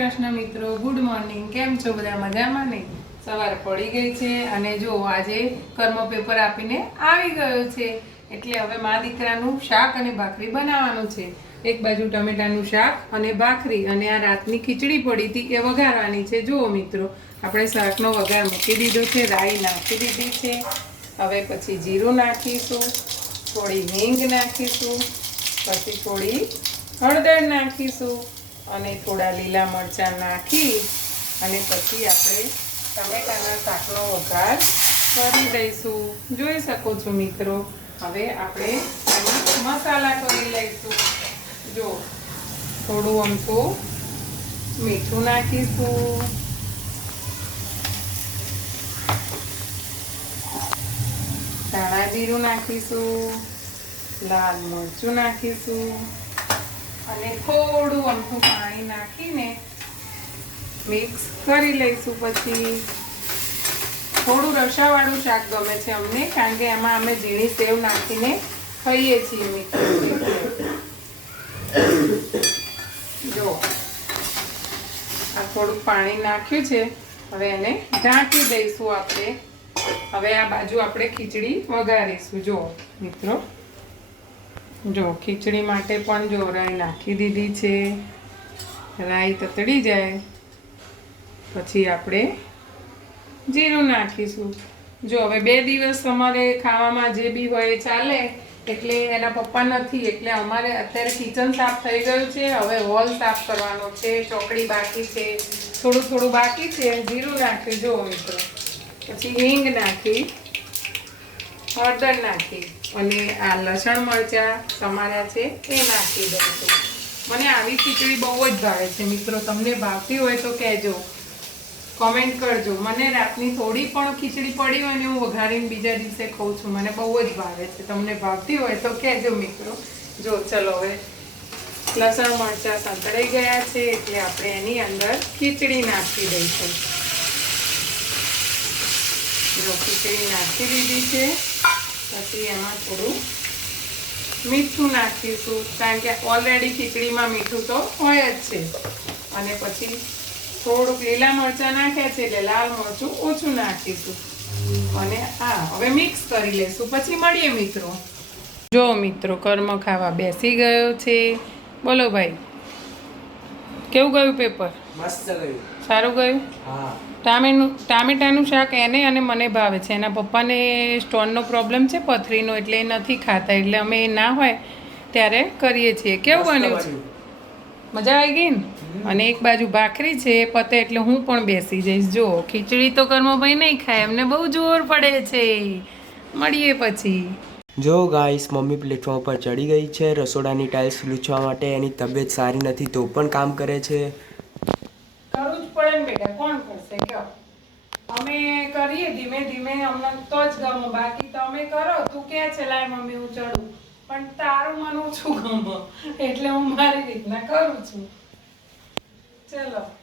કૃષ્ણ મિત્રો good morning કેમ છો? બધા મજામાં ને? સવાર પડી ગઈ છે અને જો આજે કર્મ પેપર આપીને આવી ગયો છે. એટલે હવે મા દીકરાનું શાક અને ભાખરી બનાવવાનું છે. એક બાજુ ટમેટાનું શાક અને ભાખરી અને આ રાતની ખીચડી પડી હતી એ વઘારવાની છે. જુઓ મિત્રો, આપણે શાકનો વઘાર મૂકી દીધો છે, રાઈ નાખી દીધી છે. હવે પછી જીરું નાખીશું, થોડી હિંગ નાખીશું, પછી થોડી હળદર નાખીશું. અને થોડા લીલા મરચાં નાખી અને પછી આપણે ટમેટાના શાકનો વઘાર કરી દઈશું. જોઈ શકો છો મિત્રો, હવે આપણે એમાં મસાલા કરી લઈશું. જો, થોડું અમથું મીઠું નાખીશું. ધાણા જીરું નાખીશું, લાલ મરચું નાખીશું. અને થોડું અમથું પાણી નાખીને મિક્સ કરી લઈશું પછી. થોડું રસાવાળું શાક ગમે છે અમને, કારણ કે એમાં અમે ઝીણી સેવ નાખીને ખાઈએ છીએ મિક્સ જો, આ થોડું પાણી નાખ્યું છે, હવે એને ઢાંકી દઈશું આપણે. હવે આ બાજુ આપણે ખીચડી વઘારીશું. જો, મિત્રો. જો, ખીચડી માટે પણ જો રાઈ નાખી દીધી છે. રાઈ તતડી જાય. પછી આપણે જીરું નાખીશું. જો, હવે બે દિવસ અમારે ખાવામાં જે બી હોય ચાલે, એટલે એના પપ્પા નથી, એટલે અમારે અત્યારે કિચન સાફ થઈ ગયું છે, હવે હોલ સાફ કરવાનો છે, ચોકડી બાકી છે, થોડું થોડું બાકી છે, જીરું નાખ્યું. જો મિત્રો, પછી હિંગ નાખી, હળદર નાખી. અને આ લસણ મરચાં સમાર્યા છે એ નાખી દઈશું મને આવી ખીચડી બહુ જ ભાવે છે. મિત્રો, તમને ભાવતી હોય તો કહેજો. કોમેન્ટ કરજો. મને રાતની થોડી પણ ખીચડી પડી હોય ને હું વઘારીને બીજા દિવસે ખાઉં છું. મને બહુ જ ભાવે છે. તમને ભાવતી હોય તો કહેજો, મિત્રો. જો, ચલો હવે લસણ, મરચાં સંતળાઈ ગયા છે એટલે આપણે એની અંદર ખીચડી નાખી દઈશું. જો, ખીચડી નાખી દીધી છે. પછી એમાં થોડું મીઠું નાખીશું, કારણ કે ઓલરેડી ખીચડીમાં મીઠું તો હોય જ છે. અને પછી થોડુંક લીલા મરચાં નાખ્યા છે એટલે લાલ મરચું ઓછું નાખીશું. અને આ, હવે મિક્સ કરી લઈશું પછી મળીએ મિત્રો. જો મિત્રો, કર્મ ખાવા બેસી ગયો છે. બોલો ભાઈ. કેવું ગયું પેપર? મસ્ત ગયું. સારું ગયું? હા. ટામેનું ટામેટાનું શાક એને અને મને ભાવે છે. એના પપ્પાને સ્ટોનનો પ્રોબ્લેમ છે પથરીનો એટલે એ નથી ખાતા. એટલે અમે એ ના હોય ત્યારે કરીએ છીએ. કેવું બન્યું? છે મજા આવી ગઈ ને? અને એક બાજુ ભાખરી છે પતે એટલે હું પણ બેસી જઈશ. જો ખીચડી તો કર્મભાઈ નહીં ખાય. એમને બહુ જોર પડે છે. મળીએ પછી. જો ગાઈસ, મમ્મી પ્લેટફોર્મ પર ચડી ગઈ છે, રસોડાની ટાઇલ્સ લૂછવા માટે, એની તબિયત સારી નથી તો પણ કામ કરે છે. કરવું જ પડે ને બેટા, કોણ કરશે? કયો? અમે કરીએ ધીમે ધીમે અમને તો જ ગમો. બાકી તમે કરો, તું કે છે, લાય મમ્મી, હું ચડું. પણ તારું મને ઓછું ગમો. એટલે હું મારી રીતના કરું છું. ચલો.